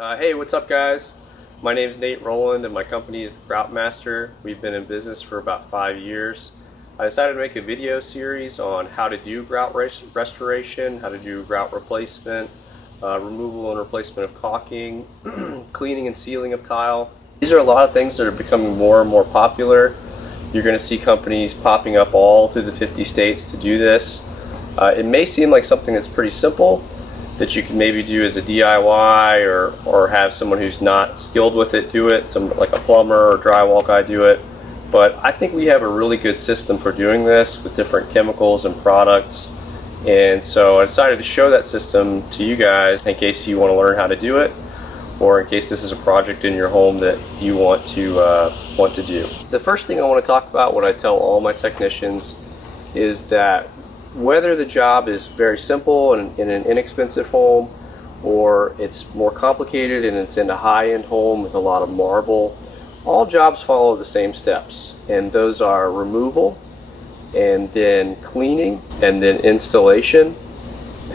Hey, what's up, guys? My name is Nate Rowland, and my company is the Grout Master. We've been in business for about 5 years. I decided to make a video series on how to do grout restoration, how to do grout replacement, removal and replacement of caulking, cleaning and sealing of tile. These are a lot of things that are becoming more and more popular. You're going to see companies popping up all through the 50 states to do this. It may seem like something that's pretty simple, that you can maybe do as a DIY or have someone who's not skilled with it do it, like a plumber or drywall guy do it. But I think we have a really good system for doing this with different chemicals and products. And so I decided to show that system to you guys in case you want to learn how to do it, or in case this is a project in your home that you want to do. The first thing I want to talk about, what I tell all my technicians, is that whether the job is very simple and in an inexpensive home, or it's more complicated and it's in a high-end home with a lot of marble, all jobs follow the same steps, and those are removal, and then cleaning, and then installation,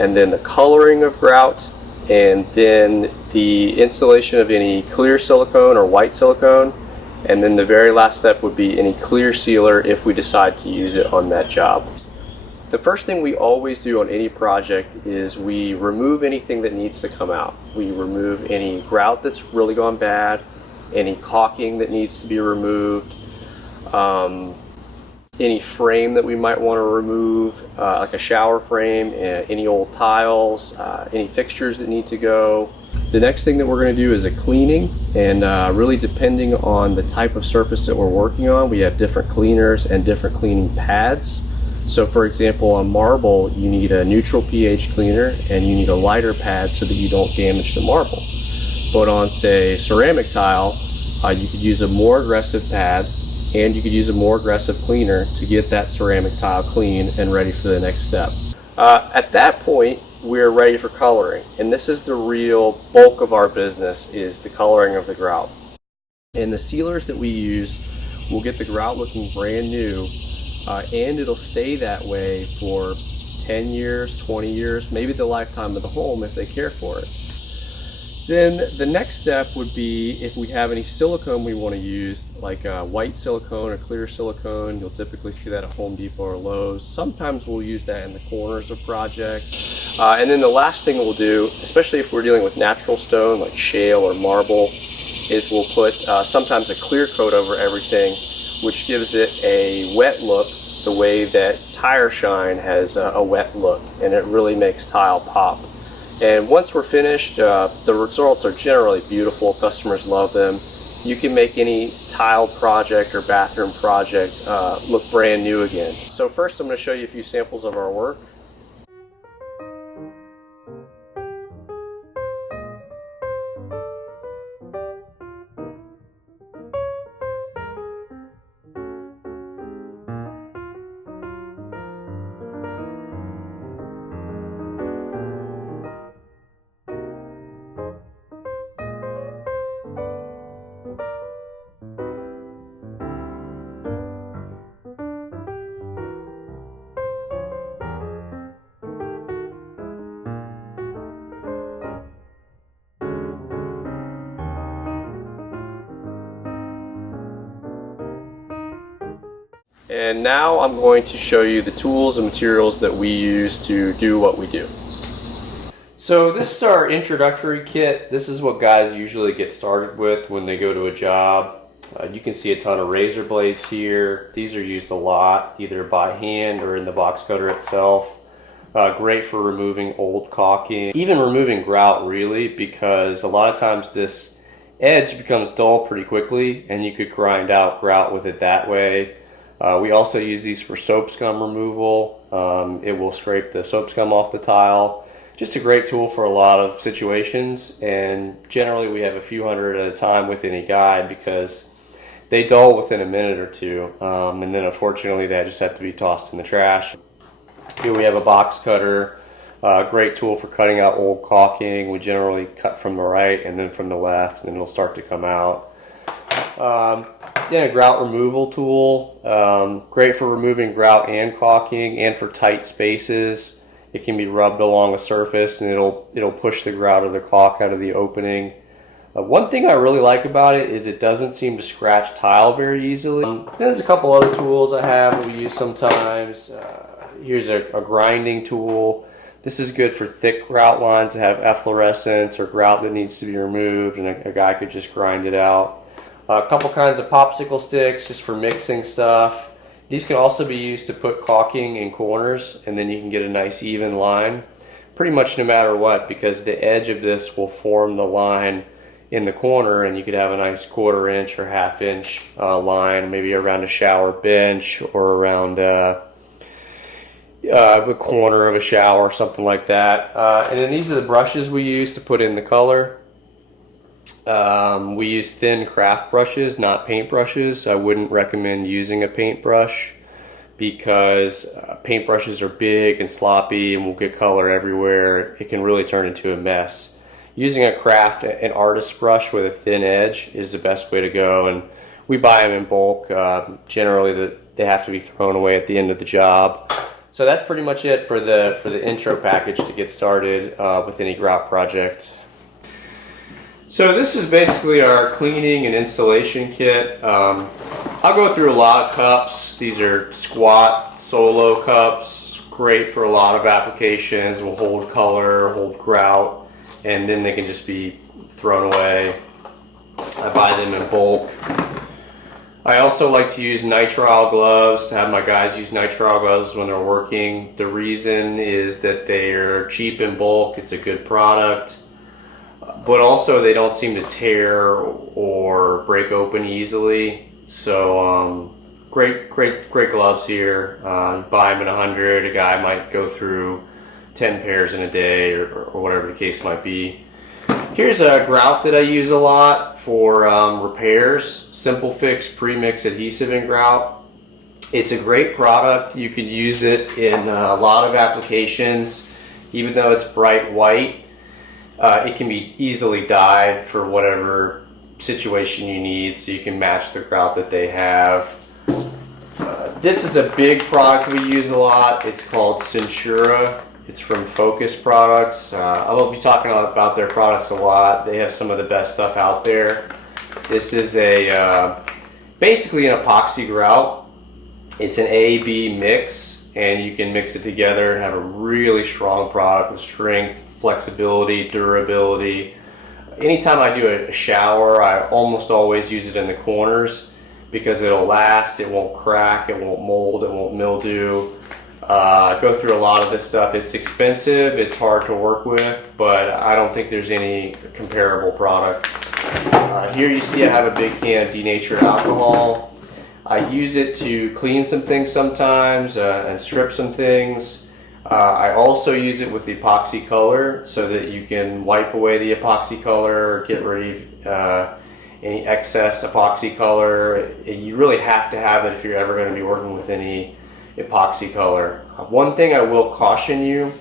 and then the coloring of grout, and then the installation of any clear silicone or white silicone, and then the very last step would be any clear sealer if we decide to use it on that job. The first thing we always do on any project is we remove anything that needs to come out. We remove any grout that's really gone bad, any caulking that needs to be removed, any frame that we might want to remove, like a shower frame, any old tiles, any fixtures that need to go. The next thing that we're going to do is a cleaning, and really depending on the type of surface that we're working on, we have different cleaners and different cleaning pads. So for example, on marble, you need a neutral pH cleaner and you need a lighter pad so that you don't damage the marble. But on, say, ceramic tile, you could use a more aggressive pad and you could use a more aggressive cleaner to get that ceramic tile clean and ready for the next step. At that point, we're ready for coloring. And this is the real bulk of our business, is the coloring of the grout. And the sealers that we use will get the grout looking brand new. And it'll stay that way for 10 years, 20 years, maybe the lifetime of the home if they care for it. Then the next step would be if we have any silicone we want to use, like white silicone or clear silicone. You'll typically see that at Home Depot or Lowe's. Sometimes we'll use that in the corners of projects. And then the last thing we'll do, especially if we're dealing with natural stone like shale or marble, is we'll put sometimes a clear coat over everything, which gives it a wet look, the way that tire shine has a wet look, and it really makes tile pop. And once we're finished, the results are generally beautiful. Customers love them. You can make any tile project or bathroom project look brand new again. So first I'm going to show you a few samples of our work. And now I'm going to show you the tools and materials that we use to do what we do. So this is our introductory kit. This is what guys usually get started with when they go to a job. You can see a ton of razor blades here. These are used a lot, either by hand or in the box cutter itself. Great for removing old caulking, even removing grout really, because a lot of times this edge becomes dull pretty quickly and you could grind out grout with it that way. We also use these for soap scum removal. It will scrape the soap scum off the tile. Just a great tool for a lot of situations, and generally we have a few hundred at a time with any guide because they dull within a minute or two, and then unfortunately they just have to be tossed in the trash. Here we have a box cutter, great tool for cutting out old caulking. We generally cut from the right and then from the left, and it'll start to come out. Then a grout removal tool, great for removing grout and caulking and for tight spaces. It can be rubbed along a surface and it'll push the grout or the caulk out of the opening. One thing I really like about it is it doesn't seem to scratch tile very easily. There's a couple other tools I have that we use sometimes. Here's a grinding tool. This is good for thick grout lines that have efflorescence or grout that needs to be removed, and a guy could just grind it out. A couple kinds of popsicle sticks just for mixing stuff. These can also be used to put caulking in corners, and then you can get a nice even line pretty much no matter what, because the edge of this will form the line in the corner, and you could have a nice 1/4 inch or 1/2 inch line, maybe around a shower bench or around the corner of a shower or something like that. And then these are the brushes we use to put in the color. We use thin craft brushes, not paint brushes. I wouldn't recommend using a paintbrush because paintbrushes are big and sloppy and will get color everywhere. It can really turn into a mess. Using a craft, an artist brush with a thin edge is the best way to go, and we buy them in bulk. Generally, they have to be thrown away at the end of the job. So that's pretty much it for the intro package to get started with any grout project. So this is basically our cleaning and installation kit. I'll go through a lot of cups. These are squat solo cups, great for a lot of applications. Will hold color, hold grout, and then they can just be thrown away. I buy them in bulk. I also like to use nitrile gloves, to have my guys use nitrile gloves when they're working. The reason is that they're cheap in bulk, it's a good product, but also they don't seem to tear or break open easily. So great gloves here. Buy them at 100. A guy might go through 10 pairs in a day or whatever the case might be. Here's a grout that I use a lot for repairs. Simple Fix Premix Adhesive in Grout. It's a great product. You could use it in a lot of applications. Even though it's bright white, it can be easily dyed for whatever situation you need, so you can match the grout that they have. This is a big product we use a lot. It's called Centura. It's from Focus Products. I will be talking about their products a lot. They have some of the best stuff out there. This is basically an epoxy grout. It's an A-B mix, and you can mix it together and have a really strong product with strength, flexibility, durability. Anytime I do a shower, I almost always use it in the corners because it'll last, it won't crack, it won't mold, it won't mildew. I go through a lot of this stuff. It's expensive, it's hard to work with, but I don't think there's any comparable product. Here you see I have a big can of denatured alcohol. I use it to clean some things sometimes and strip some things. I also use it with the epoxy color so that you can wipe away the epoxy color, get rid of any excess epoxy color. You really have to have it if you're ever going to be working with any epoxy color. One thing I will caution you,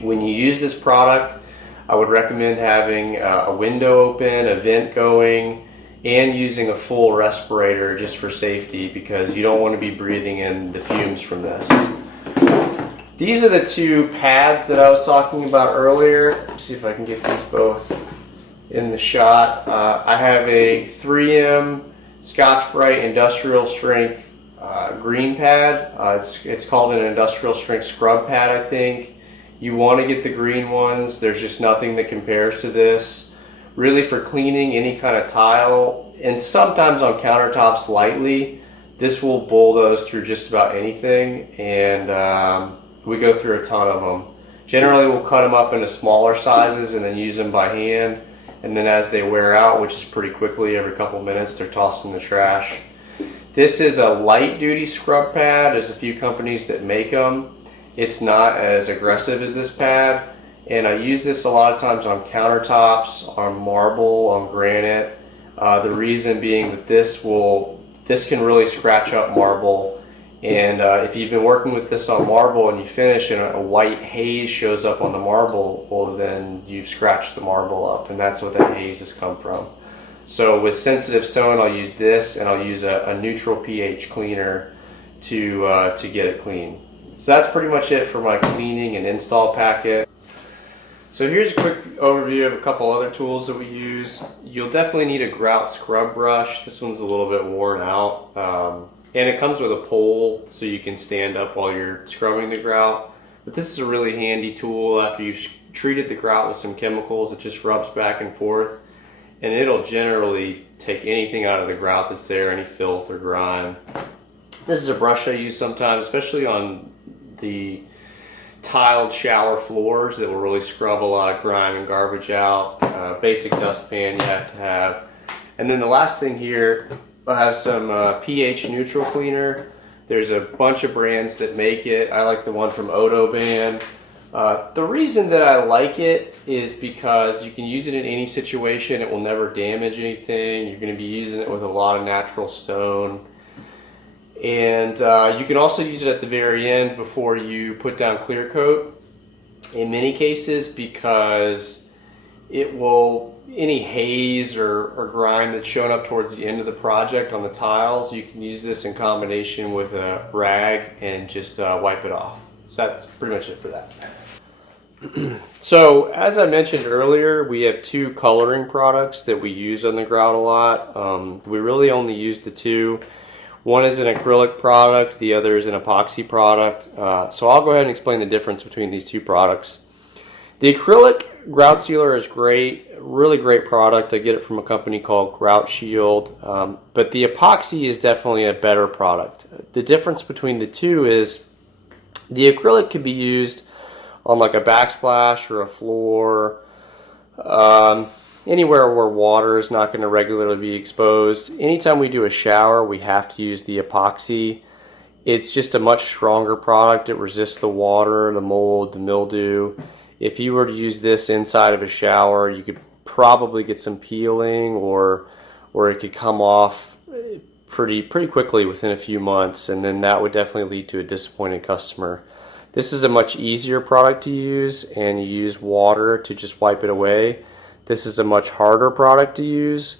when you use this product, I would recommend having a window open, a vent going, and using a full respirator just for safety, because you don't want to be breathing in the fumes from this. These are the two pads that I was talking about earlier. Let's see if I can get these both in the shot. I have a 3M Scotch-Brite industrial strength green pad. It's called an industrial strength scrub pad, I think. You want to get the green ones. There's just nothing that compares to this. Really, for cleaning any kind of tile, and sometimes on countertops lightly, this will bulldoze through just about anything, and we go through a ton of them. Generally, we'll cut them up into smaller sizes and then use them by hand, and then as they wear out, which is pretty quickly, every couple minutes, they're tossed in the trash. This is a light duty scrub pad. There's a few companies that make them. It's not as aggressive as this pad, and I use this a lot of times on countertops, on marble, on granite. The reason being that this can really scratch up marble, and if you've been working with this on marble and you finish and a white haze shows up on the marble, well then you've scratched the marble up, and that's what that haze has come from. So with sensitive stone, I'll use this, and I'll use a neutral pH cleaner to get it clean. So that's pretty much it for my cleaning and install packet. So here's a quick overview of a couple other tools that we use. You'll definitely need a Grout scrub brush. This one's a little bit worn out. And it comes with a pole so you can stand up while you're scrubbing the grout. But this is a really handy tool. After you've treated the grout with some chemicals, it just rubs back and forth. And it'll generally take anything out of the grout that's there, any filth or grime. This is a brush I use sometimes, especially on the tiled shower floors that will really scrub a lot of grime and garbage out. Basic dustpan you have to have. And then the last thing here, I have some pH neutral cleaner. There's a bunch of brands that make it. I like the one from Odoban. The reason that I like it is because you can use it in any situation. It will never damage anything. You're going to be using it with a lot of natural stone. And you can also use it at the very end before you put down clear coat in many cases, because it will, any haze or grime that's shown up towards the end of the project on the tiles, you can use this in combination with a rag and just wipe it off. So that's pretty much it for that. So as I mentioned earlier, we have two coloring products that we use on the grout a lot. We really only use the two. One is an acrylic product, the other is an epoxy product. So I'll go ahead and explain the difference between these two products. The acrylic grout sealer is great, really great product. I get it from a company called Grout Shield. But the epoxy is definitely a better product. The difference between the two is the acrylic can be used on like a backsplash or a floor, anywhere where water is not going to regularly be exposed. Anytime we do a shower, we have to use the epoxy. It's just a much stronger product. It resists the water, the mold, the mildew. If you were to use this inside of a shower, you could probably get some peeling, or it could come off pretty quickly within a few months, and then that would definitely lead to a disappointed customer. This is a much easier product to use, and you use water to just wipe it away. This is a much harder product to use,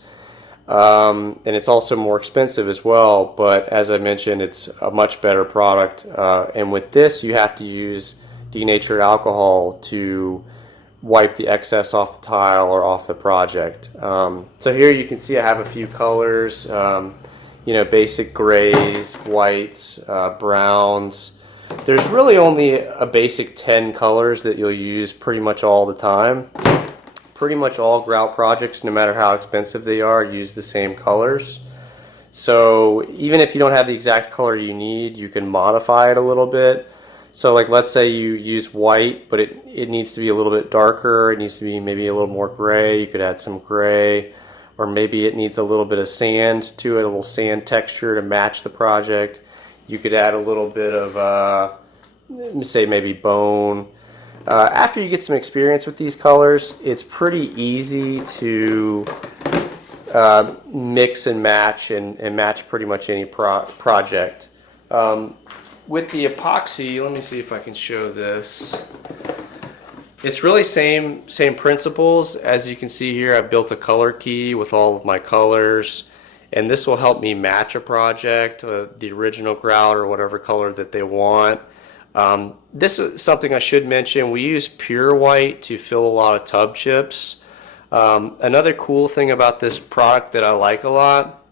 and it's also more expensive as well, but as I mentioned, it's a much better product. And with this, you have to use denatured alcohol to wipe the excess off the tile or off the project. So here you can see I have a few colors, basic grays, whites, browns. There's really only a basic 10 colors that you'll use pretty much all the time. Pretty much all grout projects, no matter how expensive they are, use the same colors. So even if you don't have the exact color you need, you can modify it a little bit. So like, let's say you use white, but it needs to be a little bit darker. It needs to be maybe a little more gray. You could add some gray, or maybe it needs a little bit of sand to it, a little sand texture to match the project. You could add a little bit of, say maybe bone. After you get some experience with these colors, it's pretty easy to mix and match and match pretty much any project. With the epoxy, let me see if I can show this. It's really same principles. As you can see here, I've built a color key with all of my colors, and this will help me match a project, the original grout or whatever color that they want. This is something I should mention. We use pure white to fill a lot of tub chips. Another cool thing about this product that I like a lot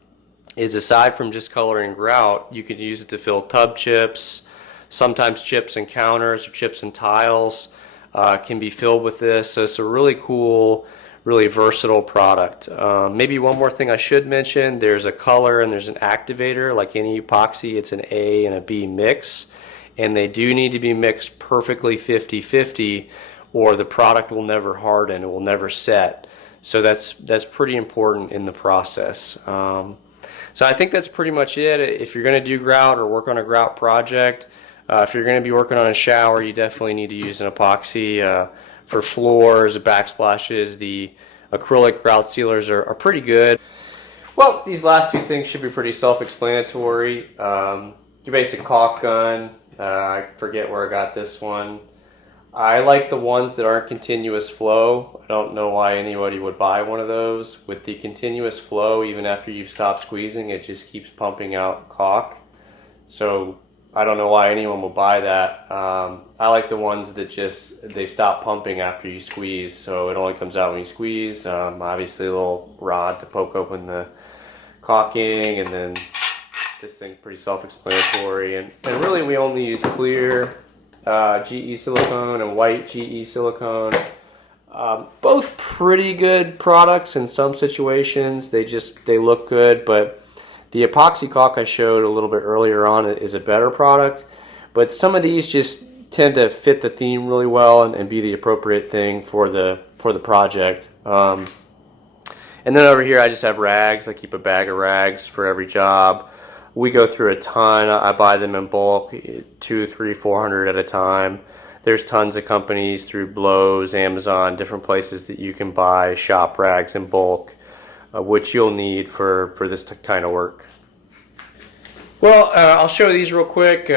is, aside from just coloring grout, you could use it to fill tub chips. Sometimes chips and counters or chips and tiles can be filled with this. So it's a really cool, really versatile product. Maybe one more thing I should mention, there's a color and there's an activator. Like any epoxy, it's an A and a B mix, and they do need to be mixed perfectly 50-50, or the product will never harden, it will never set. So that's pretty important in the process. So I think that's pretty much it. If you're going to do grout or work on a grout project, if you're going to be working on a shower, you definitely need to use an epoxy. For floors, backsplashes, the acrylic grout sealers are pretty good. Well, these last two things should be pretty self-explanatory. Your basic caulk gun, I forget where I got this one. I like the ones that aren't continuous flow. I don't know why anybody would buy one of those. With the continuous flow, even after you've stopped squeezing, it just keeps pumping out caulk. So I don't know why anyone would buy that. I like the ones that they stop pumping after you squeeze, so it only comes out when you squeeze. Obviously a little rod to poke open the caulking, and then this thing's pretty self-explanatory. And really we only use clear GE silicone and white GE silicone. Both pretty good products in some situations. They look good, but the epoxy caulk I showed a little bit earlier on is a better product. But some of these just tend to fit the theme really well and be the appropriate thing for the project. And then over here I just have rags. I keep a bag of rags for every job. We go through a ton. I buy them in bulk, 200, 300, 400 at a time. There's tons of companies through Lowe's, Amazon, different places that you can buy shop rags in bulk, which you'll need for this kind of work. Well, I'll show these real quick.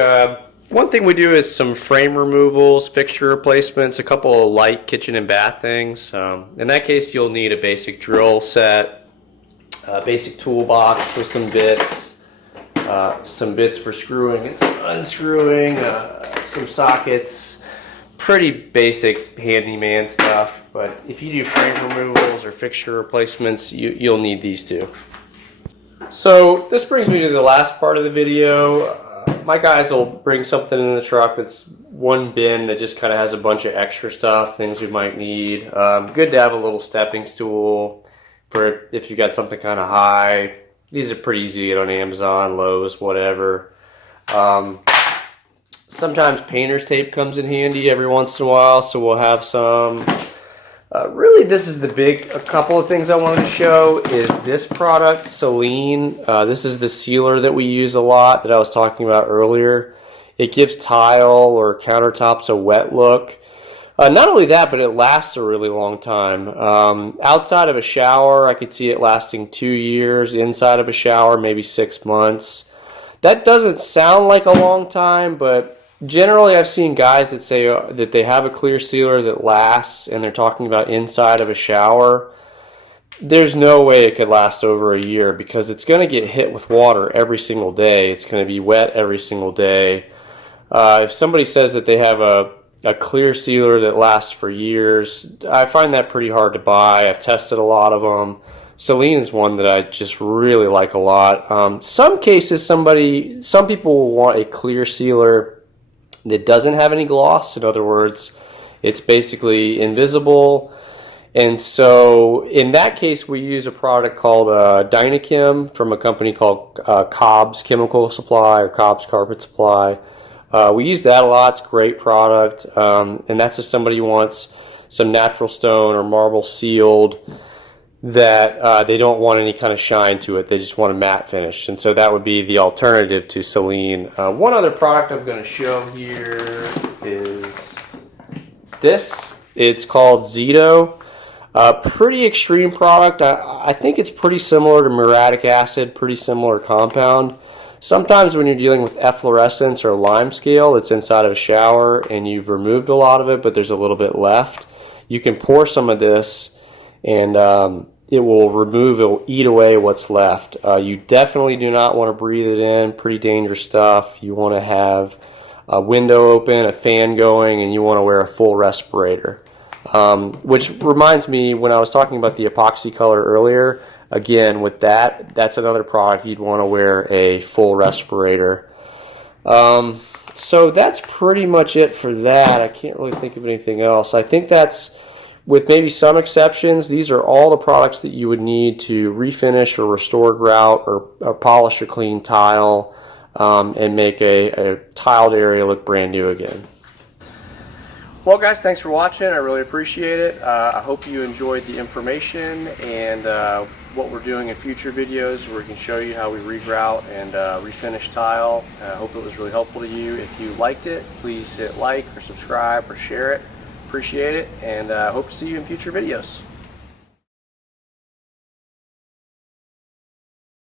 One thing we do is some frame removals, fixture replacements, a couple of light kitchen and bath things. In that case, you'll need a basic drill set, a basic toolbox with some bits for screwing and unscrewing, some sockets. Pretty basic handyman stuff, but if you do frame removals or fixture replacements, you'll need these too. So this brings me to the last part of the video. My guys will bring something in the truck that's one bin that just kind of has a bunch of extra stuff, things we might need. Good to have a little stepping stool for if you got something kind of high. These are pretty easy to get on Amazon, Lowe's, whatever. Sometimes painter's tape comes in handy every once in a while, so we'll have some. Really, this is a couple of things I wanted to show is this product, Celine. This is the sealer that we use a lot that I was talking about earlier. It gives tile or countertops a wet look. Not only that, but it lasts a really long time. Outside of a shower, I could see it lasting 2 years. Inside of a shower, maybe 6 months. That doesn't sound like a long time, but generally I've seen guys that say that they have a clear sealer that lasts, and they're talking about inside of a shower. There's no way it could last over a year because it's going to get hit with water every single day. It's going to be wet every single day. If somebody says that they have a clear sealer that lasts for years, I find that pretty hard to buy. I've tested a lot of them. Celine is one that I just really like a lot. Some cases, some people will want a clear sealer that doesn't have any gloss. In other words, it's basically invisible. And so in that case, we use a product called Dynachem from a company called Cobb's Chemical Supply or Cobb's Carpet Supply. We use that a lot. It's a great product. And that's if somebody wants some natural stone or marble sealed that they don't want any kind of shine to it. They just want a matte finish. And so that would be the alternative to Celine. One other product I'm going to show here is this. It's called Zito. Pretty extreme product. I think it's pretty similar to muriatic acid, pretty similar compound. Sometimes when you're dealing with efflorescence or lime scale that's inside of a shower and you've removed a lot of it, but there's a little bit left, you can pour some of this and it will eat away what's left. You definitely do not want to breathe it in. Pretty dangerous stuff. You want to have a window open, a fan going, and you want to wear a full respirator. Which reminds me, when I was talking about the epoxy color earlier, again, with that's another product you'd want to wear a full respirator. So that's pretty much it for that. I can't really think of anything else. I think that's, with maybe some exceptions, these are all the products that you would need to refinish or restore grout or polish a clean tile and make a tiled area look brand new again. Well guys, thanks for watching. I really appreciate it. I hope you enjoyed the information and what we're doing in future videos where we can show you how we regrout and refinish tile. I hope it was really helpful to you. If you liked it, please hit like or subscribe or share it. Appreciate it, and hope to see you in future videos.